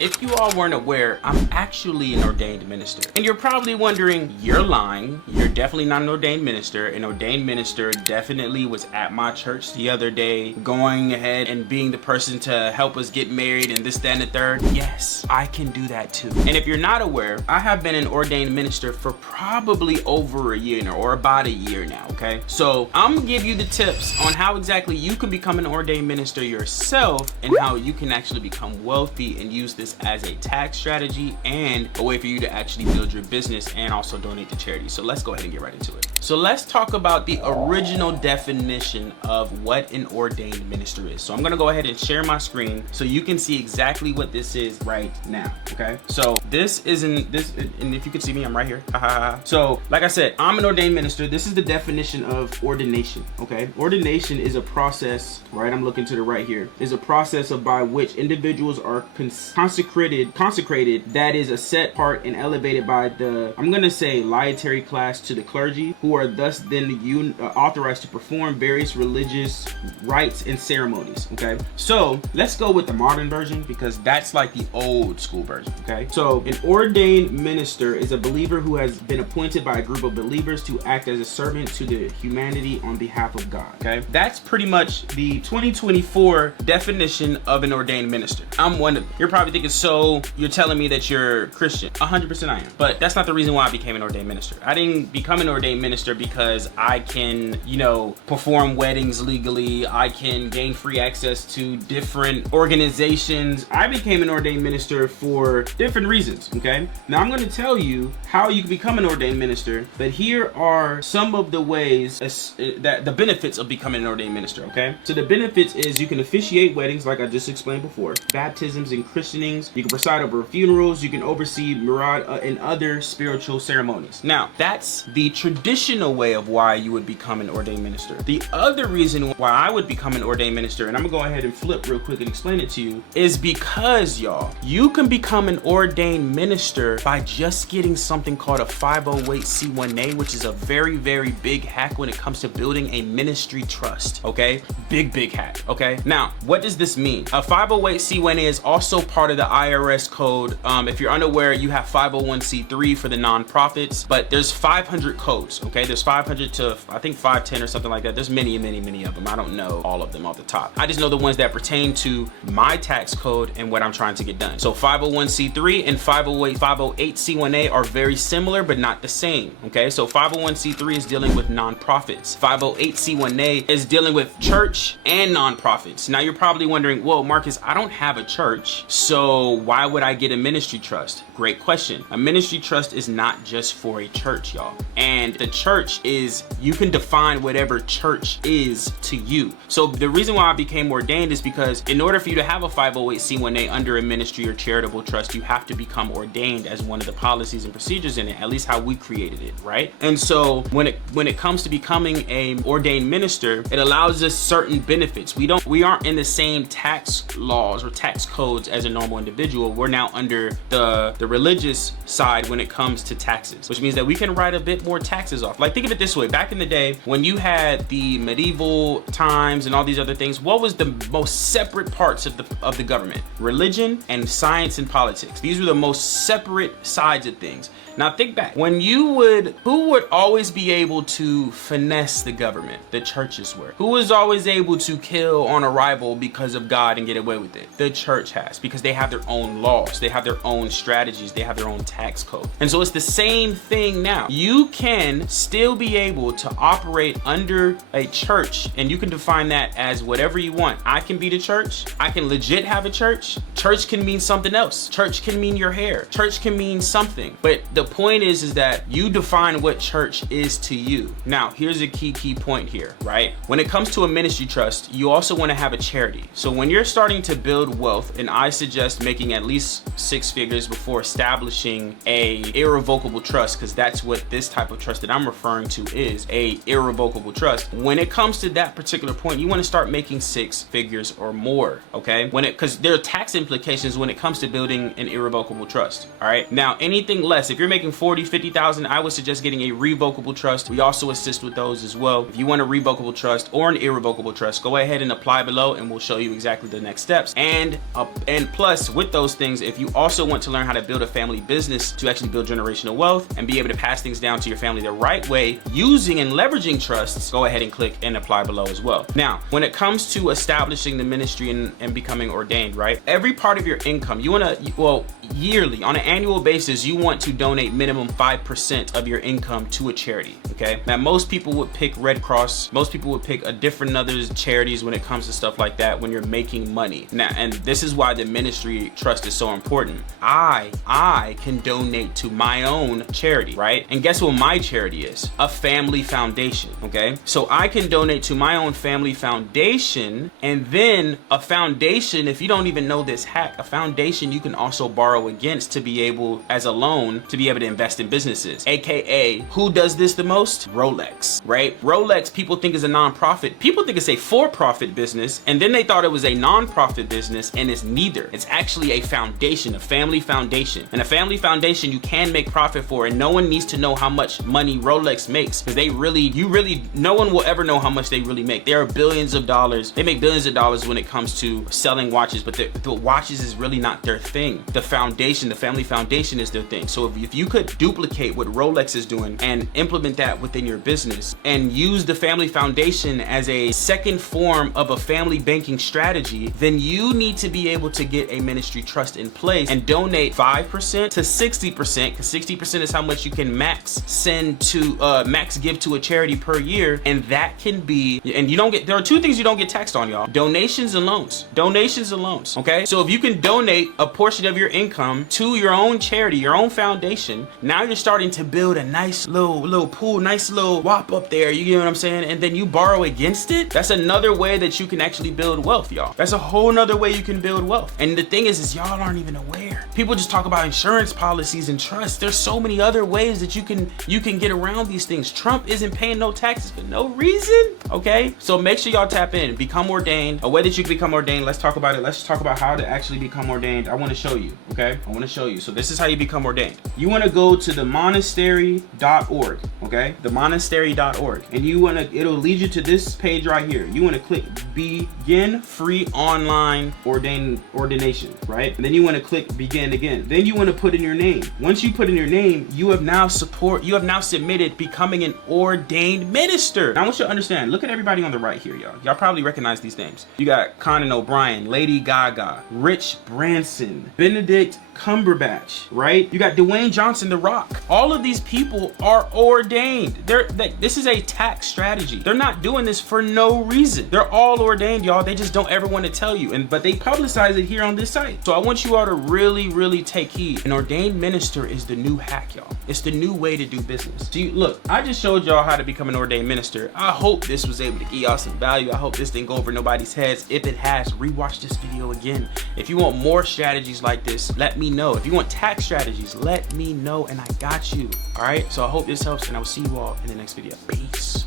If you all weren't aware, I'm actually an ordained minister. And you're probably wondering, you're lying. You're definitely not an ordained minister. An ordained minister definitely was at my church the other day, going ahead and being the person to help us get married and this, that, and the third. Yes, I can do that too. And if you're not aware, I have been an ordained minister for probably over a year now, or about a year now, okay? So I'm gonna give you the tips on how exactly you can become an ordained minister yourself and how you can actually become wealthy and use this as a tax strategy and a way for you to actually build your business and also donate to charity. So let's go ahead and get right into it. So let's talk about the original definition of what an ordained minister is. So I'm gonna go ahead and share my screen so you can see exactly what this is right now, okay? So this isn't this, and if you can see me, I'm right here. So like I said, I'm an ordained minister. This is the definition of ordination, okay? Ordination is a process, right? I'm looking to the right here, is a process by which individuals are consecrated, that is a set part and elevated by the, I'm gonna say, laity class to the clergy, who are thus then authorized to perform various religious rites and ceremonies, okay? So let's go with the modern version because that's like the old school version, okay? So an ordained minister is a believer who has been appointed by a group of believers to act as a servant to the humanity on behalf of God, okay? That's pretty much the 2024 definition of an ordained minister. I'm one of them. You're probably thinking, so you're telling me that you're Christian? 100% I am. But that's not the reason why I became an ordained minister. I didn't become an ordained minister because I can, you know, perform weddings legally. I can gain free access to different organizations. I became an ordained minister for different reasons, okay? Now I'm going to tell you how you can become an ordained minister, but here are some of the ways that the benefits of becoming an ordained minister, okay? So the benefits is you can officiate weddings like I just explained before, baptisms and christenings, you can preside over funerals, you can oversee and other spiritual ceremonies. Now, that's the traditional way of why you would become an ordained minister. The other reason why I would become an ordained minister, and I'm gonna go ahead and flip real quick and explain it to you, is because, y'all, you can become an ordained minister by just getting something called a 508c1a, which is a very, very big hack when it comes to building a ministry trust, okay? Big hack, okay? Now, what does this mean? A 508c1a is also part of the IRS code. If you're unaware, you have 501c3 for the nonprofits, but there's 500 codes, okay? There's 500 to, I think, 510 or something like that. There's many of them. I don't know all of them off the top. I just know the ones that pertain to my tax code and what I'm trying to get done. So 501c3 and 508c1a are very similar, but not the same, okay? So 501c3 is dealing with nonprofits. 508c1a is dealing with church and nonprofits. Now you're probably wondering, well, Marcus, I don't have a church, so why would I get a ministry trust? Great question. A ministry trust is not just for a church, y'all. And the church is, you can define whatever church is to you. So the reason why I became ordained is because in order for you to have a 508c1a under a ministry or charitable trust, you have to become ordained as one of the policies and procedures in it, at least how we created it, right? And so when it comes to becoming a ordained minister, it allows us certain benefits. We aren't in the same tax laws or tax codes as a normal individual. We're now under the religious side when it comes to taxes, which means that we can write a bit more taxes off. Like, think of it this way. Back in the day, when you had the medieval times and all these other things, what was the most separate parts of the government? Religion and science and politics. These were the most separate sides of things. Now think back, who would always be able to finesse the government? The churches were. Who was always able to kill on arrival because of God and get away with it? The church has, because they have their own laws, they have their own strategies, they have their own tax code. And so it's the same thing now. You can still be able to operate under a church, and you can define that as whatever you want. I can be the church. I can legit have a church. Church can mean something else. Church can mean your hair. Church can mean something. But the point is that you define what church is to you. Now, here's a key point here, right? When it comes to a ministry trust, you also want to have a charity. So when you're starting to build wealth, and I suggest making at least 6 figures before establishing a irrevocable trust, because that's what this type of trust that I'm referring to is a irrevocable trust. When it comes to that particular point, you want to start making 6 figures or more, okay? Because there are tax implications when it comes to building an irrevocable trust, all right? Now, anything less, if you're making 40, 50,000, I would suggest getting a revocable trust. We also assist with those as well. If you want a revocable trust or an irrevocable trust, go ahead and apply below and we'll show you exactly the next steps. And plus with those things, if you also want to learn how to build a family business to actually build generational wealth and be able to pass things down to your family the right way using and leveraging trusts, go ahead and click and apply below as well. Now, when it comes to establishing the ministry and becoming ordained, right? Every part of your income, you want to, well, yearly, on an annual basis, you want to donate minimum 5% of your income to a charity, okay? Now, most people would pick Red Cross. Most people would pick a different other charities when it comes to stuff like that when you're making money. Now, and this is why the ministry trust is so important. I can donate to my own charity, right? And guess what my charity is? A family foundation, okay? So I can donate to my own family foundation, and then a foundation, if you don't even know this hack, a foundation you can also borrow against to be able, as a loan, to be able to invest in businesses. AKA, who does this the most? Rolex, right? Rolex, people think is a non-profit. People think it's a for-profit business, and then they thought it was a non-profit business, and it's neither. It's actually a foundation, a family foundation. And a family foundation you can make profit for, and no one needs to know how much money Rolex makes, because no one will ever know how much they really make. There are billions of dollars. They make billions of dollars when it comes to selling watches, but the watches is really not their thing. The foundation, the family foundation is their thing. So if you could duplicate what Rolex is doing and implement that within your business and use the family foundation as a second form of a family banking strategy, then you need to be able to get a ministry trust in place and donate 5% to 60%, because 60% is how much you can max give to a charity per year. And that can be, and you don't get, there are 2 things you don't get taxed on, y'all: donations and loans. Donations and loans, okay? So if you can donate a portion of your income to your own charity, your own foundation, now you're starting to build a nice little pool, nice little wop up there, you get what I'm saying? And then you borrow against it. That's another way that you can actually build wealth, y'all. That's a whole nother way you can build wealth. And the thing is y'all aren't even aware. People just talk about insurance policies and trust. There's so many other ways that you can get around these things. Trump isn't paying no taxes for no reason, okay? So make sure y'all tap in, become ordained. A way that you can become ordained, let's talk about it. Let's talk about how to actually become ordained. I want to show you, okay? I want to show you. So this is how you become ordained. You want to go to the monastery.org, okay? The monastery.org. And it'll lead you to this page right here. You want to click begin free online ordination, right? And then you want to click begin again. Then you want to put in your name. Once you put in your name, you have now submitted becoming an ordained minister. Now I want you to understand, look at everybody on the right here, y'all. Y'all probably recognize these names. You got Conan O'Brien, Lady Gaga, Rich Branson, Benedict Cumberbatch, right? You got Dwayne Johnson, The Rock. All of these people are ordained. This is a tax strategy. They're not doing this for no reason. They're all ordained, y'all. They just don't ever want to tell you. But they publicize it here on this site. So I want you all to really, really take heed. An ordained minister is the new hack, y'all. It's the new way to do business. Look, I just showed y'all how to become an ordained minister. I hope this was able to give y'all some value. I hope this didn't go over nobody's heads. If it has, rewatch this video again. If you want more strategies like this, let me know. If you want tax strategies, let me know and I got you. All right, so I hope this helps and I will see you all in the next video. Peace.